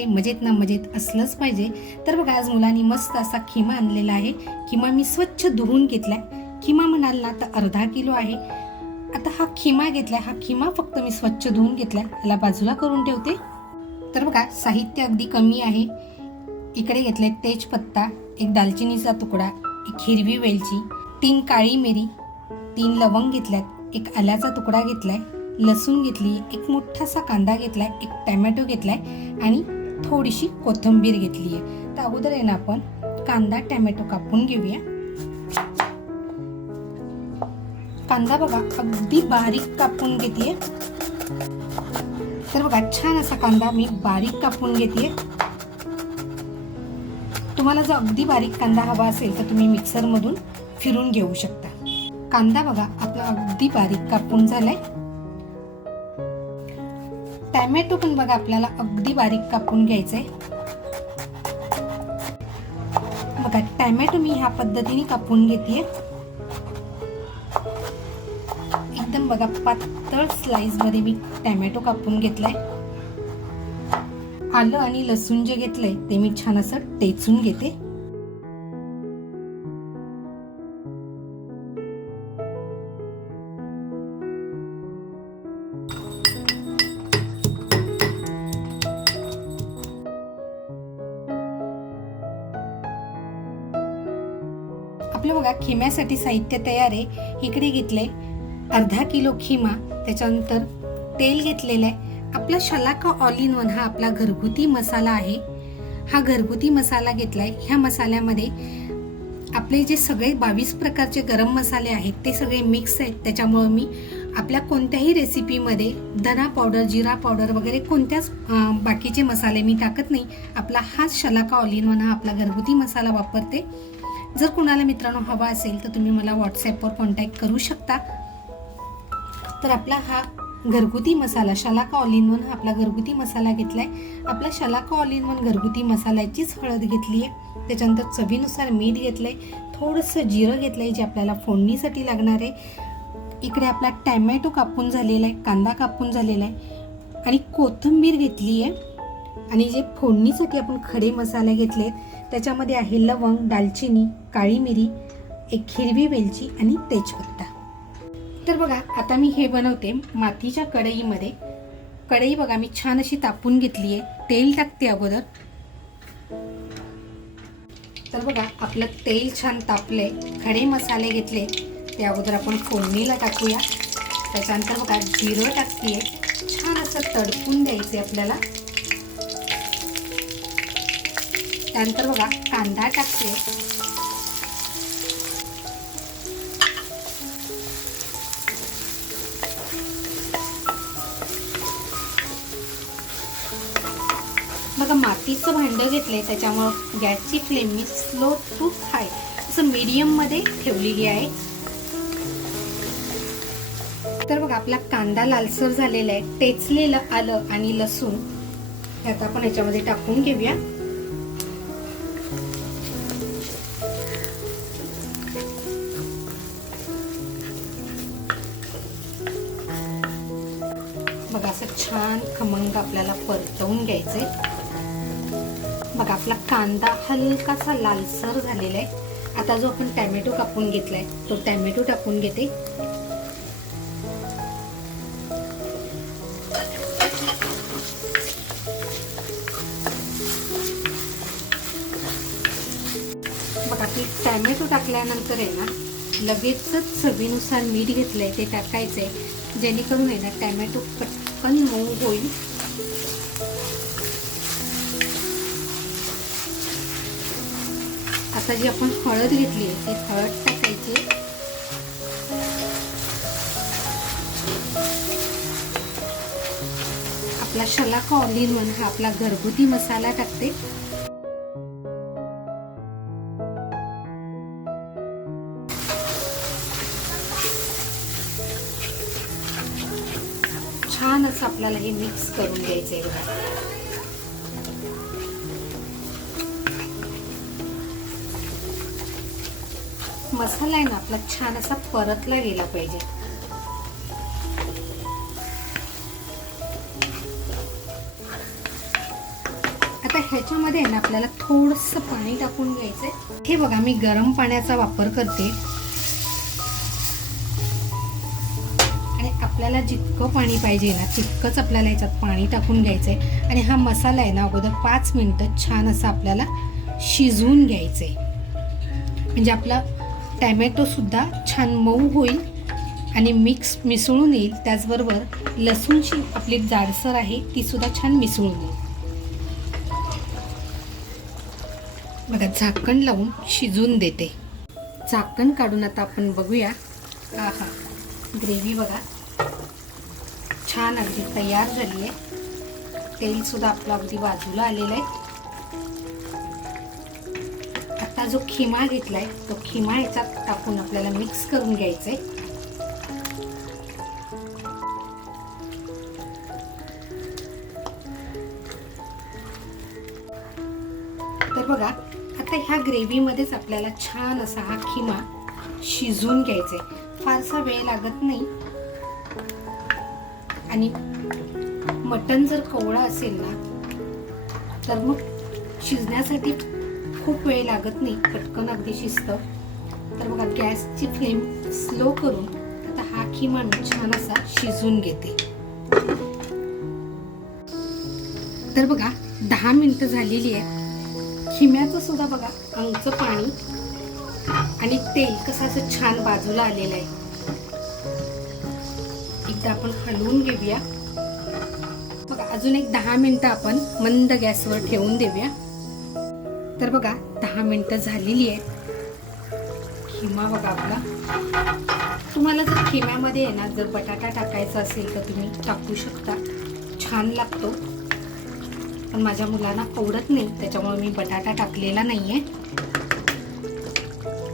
काही मजेत ना मजेत असलंच पाहिजे. तर बघा आज मुलांनी मस्त असा खिमा आणलेला आहे. खिमा मी स्वच्छ धुवून घेतलाय. खिमा म्हणाल ना तर अर्धा किलो आहे. आता हा खिमा घेतलाय, हा खिमा फक्त मी स्वच्छ धुवून घेतलाय, याला बाजूला करून ठेवते. तर बघा साहित्य अगदी कमी आहे. इकडे घेतले तेजपत्ता, एक दालचिनीचा तुकडा, एक हिरवी वेलची, 3 काळी मिरी, 3 लवंग घेतल्यात, एक आल्याचा तुकडा घेतलाय, लसूण घेतली, एक मोठासा कांदा घेतलाय, एक टोमॅटो घेतलाय आणि थोडीशी कोथिंबीर घेतली आहे. तर अगोदर आहे ना आपण कांदा टोमॅटो कापून घेऊया. कांदा बघा अगदी बारीक कापून घेतेय. तर बघा छान असा कांदा मी बारीक कापून घेतेय. तुम्हाला जर अगदी बारीक कांदा हवा असेल तर तुम्ही मिक्सर मधून फिरून घेऊ शकता. कांदा बघा आपला अगदी बारीक कापून झालाय. टोमॅटो पण बघा आपल्याला अगदी बारीक कापून घ्यायचंय. बघा टोमॅटो मी ह्या पद्धतीने कापून घेतेय. एकदम बघा पातळ स्लाइस मध्ये मी टोमॅटो कापून घेतलाय. आलं आणि लसूण जे घेतलंय ते मी छान असं टेचून घेते. आपलं बघा खिम्यासाठी साहित्य तयार आहे. इकडे घेतलंय अर्धा किलो खिमा, त्याच्यानंतर तेल घेतलेलं आहे. आपला शलाका ऑल इन वन हा आपला घरगुती मसाला आहे. हा घरगुती मसाला घेतलाय. ह्या मसाल्यामध्ये आपले जे सगळे 22 प्रकारचे गरम मसाले आहेत ते सगळे मिक्स आहेत. त्याच्यामुळे मी आपल्या कोणत्याही रेसिपीमध्ये धना पावडर, जिरा पावडर वगैरे कोणत्याच बाकीचे मसाले मी टाकत नाही. आपला हाच शलाका ऑल इन वन हा आपला घरगुती मसाला वापरते. जर कुणाला मित्रांनो हवा असेल तर तुम्ही मला व्हॉट्सॲपवर कॉन्टॅक्ट करू शकता. तर आपला हा घरगुती मसाला शलाका ऑल इन वन हा आपला घरगुती मसाला घेतलाय. आपला शलाका ऑल इन वन घरगुती मसाल्याचीच हळद घेतली आहे. त्याच्यानंतर चवीनुसार मीठ घेतलंय, थोडंसं जिरं घेतलंय जे आपल्याला फोडणीसाठी लागणार आहे. इकडे आपला टोमॅटो कापून झालेला आहे, कांदा कापून झालेला आहे आणि कोथिंबीर घेतली आहे. आणि जे फोडणीसाठी आपण खडे मसाले घेतलेत त्याच्यामध्ये आहे लवंग, दालचिनी, काळी मिरी, एक हिरवी वेलची आणि तेजपत्ता. तर बघा आता मी हे बनवते मातीच्या कढईमध्ये. कढई बघा मी छान अशी तापून घेतली आहे. तेल टाकते अगोदर. तर बघा आपलं तेल छान तापलंय. खडे मसाले घेतले ते अगोदर आपण फोडणीला टाकूया. त्याच्यानंतर बघा जिरं टाकतेय. छान असं तडपून द्यायचे आपल्याला. त्यानंतर बघा कांदा टाकते. बघा मातीचं भांडं घेतलंय त्याच्यामुळे गॅसची फ्लेम मी स्लो टू हाय असं मीडियम मध्ये ठेवलेली आहे. तर बघा आपला कांदा लालसर झालेला आहे. टेचलेलं आलं आणि लसूण आता आपण याच्यामध्ये टाकून घेऊया. बघा असं छान खमंग आपल्याला परतवून घ्यायचंय. बघा आपला कांदा हलकासा लालसर झालेला आहे. आता जो आपण टोमॅटो कापून घेतलाय तो टोमॅटो टाकून घेते. बघा की टोमॅटो टाकल्यानंतर आहे ना लगेचच चवीनुसार मीठ घेतलंय ते टाकायचंय, जेणेकरून आहे ना टोमॅटो पटकन मऊ होईल. आता जी आपण हळद घेतली आहे ती हळद टाकायची. आपला शलाका ऑल इन वन हा आपला घरगुती मसाला टाकते. छान असं आपल्याला हे मिक्स करून घ्यायचंय बघा. मसाला आहे ना आपला छान असा परतला गेला पाहिजे. ह्याच्यामध्ये ना आपल्याला थोडंसं पाणी टाकून घ्यायचंय. हे बघा मी गरम पाण्याचा वापर करते आणि आपल्याला जितकं पाणी पाहिजे ना तितकंच आपल्याला याच्यात पाणी टाकून घ्यायचंय. आणि हा मसाला आहे ना अगोदर 5 मिनिटं छान असा आपल्याला शिजवून घ्यायचंय, म्हणजे आपला टॅमॅटो सुद्धा छान मऊ होईल आणि मिसळून येईल. त्याचबरोबर लसूणची आपली जाडसर आहे ती सुद्धा छान मिसळून येईल. बघा झाकण लावून शिजून देते. झाकण काढून आता आपण बघूया. आहा, ग्रेव्ही बघा छान अगदी तयार झाली आहे. तेल सुद्धा आपलं अगदी बाजूला आलेलं आहे. आता जो खिमा घेतलाय तो खिमा ह्याच्यात टाकून आपल्याला मिक्स करून घ्यायचंय. तर बघा आता ह्या ग्रेव्हीमध्येच आपल्याला छान असा हा खिमा शिजवून घ्यायचा आहे. फारसा वेळ लागत नाही आणि मटण जर कवळं असेल ना तर मग शिजण्यासाठी खूप वेळ लागत नाही, पटकन अगदी शिजतं. तर बघा गॅसची फ्लेम स्लो करून आता हा खिमा मी छान असा शिजवून घेते. तर बघा 10 मिनिटं झालेली आहे. खिम्याचं सुद्धा बघा अंगचं पाणी आणि तेल कसं असं छान बाजूला आलेलं आहे. एकदा आपण हलवून घेऊया. बघा अजून एक 10 मिनिटं आपण मंद गॅसवर ठेवून देऊया. तर बघा 10 मिनिटं झालेली आहेत. खिमा बघा आपला. तुम्हाला जर खिम्यामध्ये आहे ना जर बटाटा टाकायचा असेल तर तुम्ही टाकू शकता, छान लागतो. पण माझ्या मुलांना आवडत नाही त्याच्यामुळे मी बटाटा टाकलेला नाहीये.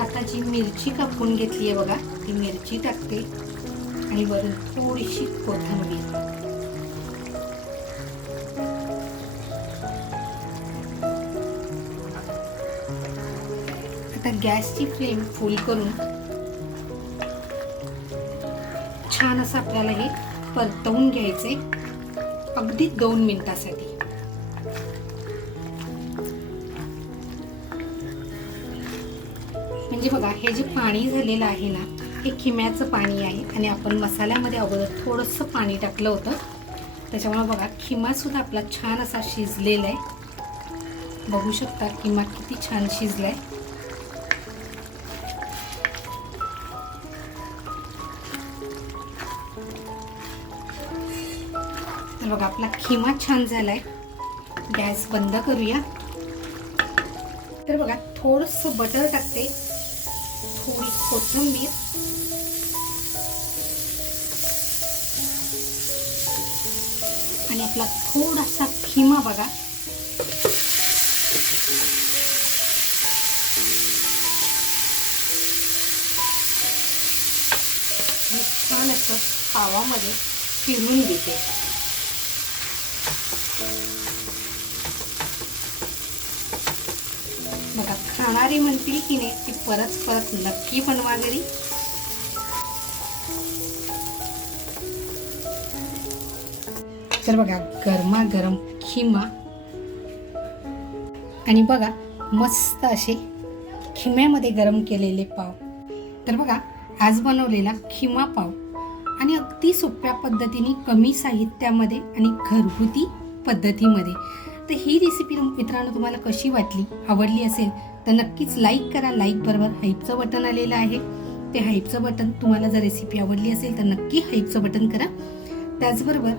आता जी मिरची कापून घेतली आहे बघा ती मिरची टाकते आणि वरून थोडीशी कोथिंबीर. आता गॅसची फ्लेम फुल करून छान असं आपल्याला हे परतवून घ्यायचे अगदी 2 मिनिटासाठी. म्हणजे बघा हे जे पाणी झालेलं आहे ना हे खिम्याचं पाणी आहे आणि आपण मसाल्यामध्ये अगोदर थोडंसं पाणी टाकलं होतं त्याच्यामुळे बघा खिमा सुद्धा आपला छान असा शिजलेला आहे. बघू शकता खिमा किती छान शिजलाय. तर बघा आपला खिमा छान झालाय. गॅस बंद करूया. तर बघा थोडंसं बटर टाकते, थोडी कोथिंबीर आणि आपला थोडासा खिमा बघा आणि छान असं पावामध्ये फिरवून देते. बघा खाणारी म्हणतील की नाही ती परत परत नक्की बनवा घरी. तर बघा गरमागरम खिमा आणि बघा मस्त असे खिम्यामध्ये गरम केलेले पाव. तर बघा आज बनवलेला खिमा पाव आणि अगदी सोप्या पद्धतीने कमी साहित्यामध्ये आणि घरगुती पद्धतीमध्ये. तर ही रेसिपी मित्रांनो तुम्हाला कशी वाटली, आवडली असेल तर नक्कीच लाईक करा. लाईक बरोबर हाईपचं बटन आलेलं आहे ते हाईपचं बटन, तुम्हाला जर रेसिपी आवडली असेल तर नक्की हाईपचं बटन करा. त्याचबरोबर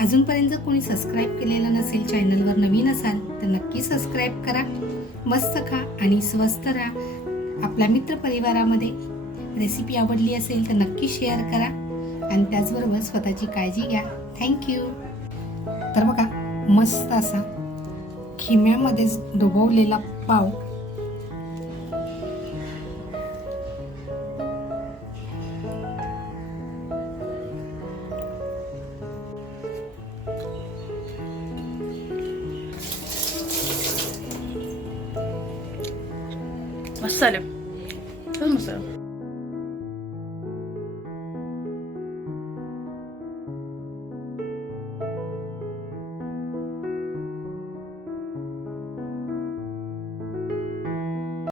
अजूनपर्यंत जर कोणी सबस्क्राईब केलेलं नसेल, चॅनलवर नवीन असाल तर नक्की सबस्क्राईब करा. मस्त खा आणि स्वस्त राहा. आपल्या मित्रपरिवारामध्ये रेसिपी आवडली असेल तर नक्की शेअर करा आणि त्याचबरोबर स्वतःची काळजी घ्या. थँक्यू. तर बघा मस्त असा खिम्यामध्ये डुबवलेला पाव मस्त झालं. मस्त.